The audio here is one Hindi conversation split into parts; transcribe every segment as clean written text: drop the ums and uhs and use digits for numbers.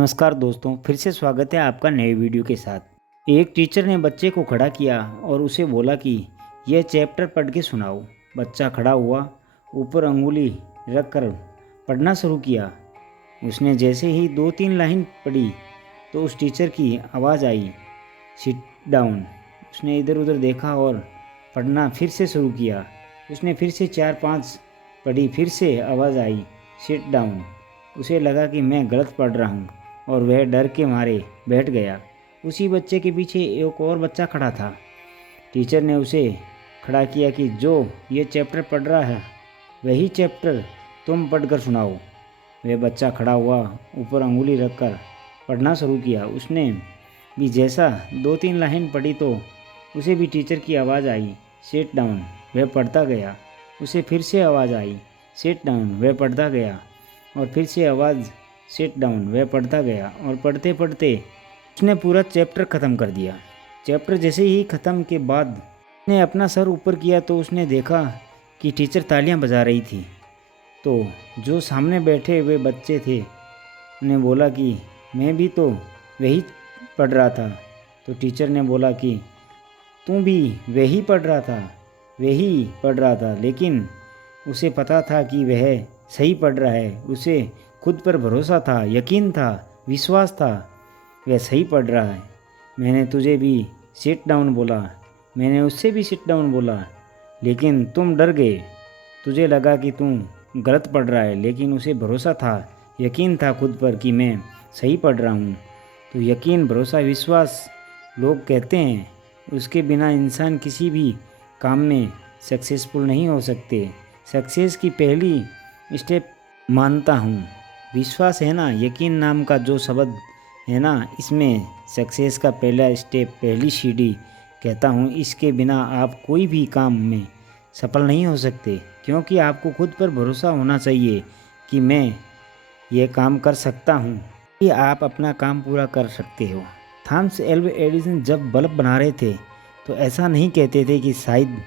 नमस्कार दोस्तों, फिर से स्वागत है आपका नए वीडियो के साथ। एक टीचर ने बच्चे को खड़ा किया और उसे बोला कि यह चैप्टर पढ़ के सुनाओ। बच्चा खड़ा हुआ, ऊपर अंगुली रख कर पढ़ना शुरू किया। उसने जैसे ही 2-3 लाइन पढ़ी तो उस टीचर की आवाज़ आई, सिट डाउन। उसने इधर उधर देखा और पढ़ना फिर से शुरू किया। उसने फिर से 4-5 पढ़ी, फिर से आवाज़ आई, सिट डाउन। उसे लगा कि मैं गलत पढ़ रहा हूँ और वह डर के मारे बैठ गया। उसी बच्चे के पीछे एक और बच्चा खड़ा था। टीचर ने उसे खड़ा किया कि जो ये चैप्टर पढ़ रहा है वही चैप्टर तुम पढ़कर सुनाओ। वह बच्चा खड़ा हुआ, ऊपर अंगुली रखकर पढ़ना शुरू किया। उसने भी जैसा 2-3 लाइन पढ़ी तो उसे भी टीचर की आवाज़ आई, सिट डाउन। वह पढ़ता गया। उसे फिर से आवाज़ आई, सिट डाउन। वह पढ़ता गया और फिर से आवाज़, सिट डाउन। वह पढ़ता गया और पढ़ते पढ़ते उसने पूरा चैप्टर ख़त्म कर दिया। चैप्टर जैसे ही ख़त्म के बाद उसने अपना सर ऊपर किया तो उसने देखा कि टीचर तालियां बजा रही थी। तो जो सामने बैठे हुए बच्चे थे उन्हें बोला कि मैं भी तो वही पढ़ रहा था। तो टीचर ने बोला कि तू भी वही पढ़ रहा था, वही पढ़ रहा था, लेकिन उसे पता था कि वह सही पढ़ रहा है। उसे खुद पर भरोसा था, यकीन था, विश्वास था, वह सही पढ़ रहा है। मैंने तुझे भी सिट डाउन बोला, मैंने उससे भी सिट डाउन बोला, लेकिन तुम डर गए। तुझे लगा कि तुम गलत पढ़ रहा है, लेकिन उसे भरोसा था, यकीन था खुद पर कि मैं सही पढ़ रहा हूँ। तो यकीन, भरोसा, विश्वास लोग कहते हैं, उसके बिना इंसान किसी भी काम में सक्सेसफुल नहीं हो सकते। सक्सेस की पहली स्टेप मानता हूँ विश्वास है ना, यकीन नाम का जो शब्द है ना, इसमें सक्सेस का पहला स्टेप, पहली सीढ़ी कहता हूँ। इसके बिना आप कोई भी काम में सफल नहीं हो सकते, क्योंकि आपको खुद पर भरोसा होना चाहिए कि मैं ये काम कर सकता हूँ, कि आप अपना काम पूरा कर सकते हो। थॉमस एल्वा एडिसन जब बल्ब बना रहे थे तो ऐसा नहीं कहते थे कि शायद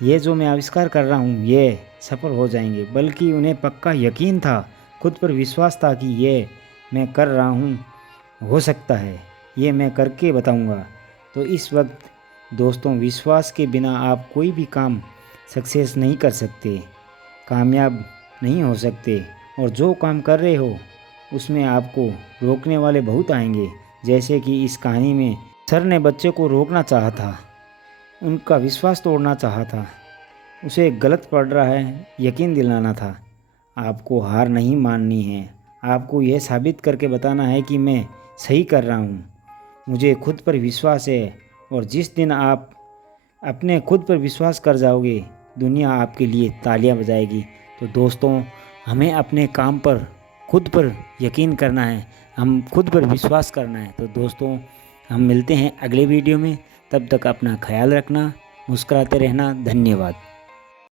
ये जो मैं आविष्कार कर रहा हूँ ये सफल हो जाएंगे, बल्कि उन्हें पक्का यकीन था, खुद पर विश्वास था कि ये मैं कर रहा हूँ, हो सकता है, ये मैं करके बताऊँगा। तो इस वक्त दोस्तों, विश्वास के बिना आप कोई भी काम सक्सेस नहीं कर सकते, कामयाब नहीं हो सकते। और जो काम कर रहे हो उसमें आपको रोकने वाले बहुत आएंगे। जैसे कि इस कहानी में सर ने बच्चे को रोकना चाहा था, उनका विश्वास तोड़ना चाहा था, उसे गलत पढ़ रहा है यकीन दिलाना था। आपको हार नहीं माननी है, आपको यह साबित करके बताना है कि मैं सही कर रहा हूँ, मुझे खुद पर विश्वास है। और जिस दिन आप अपने खुद पर विश्वास कर जाओगे, दुनिया आपके लिए तालियां बजाएगी। तो दोस्तों, हमें अपने काम पर खुद पर यकीन करना है, हम खुद पर विश्वास करना है। तो दोस्तों, हम मिलते हैं अगले वीडियो में। तब तक अपना ख्याल रखना, मुस्कुराते रहना। धन्यवाद।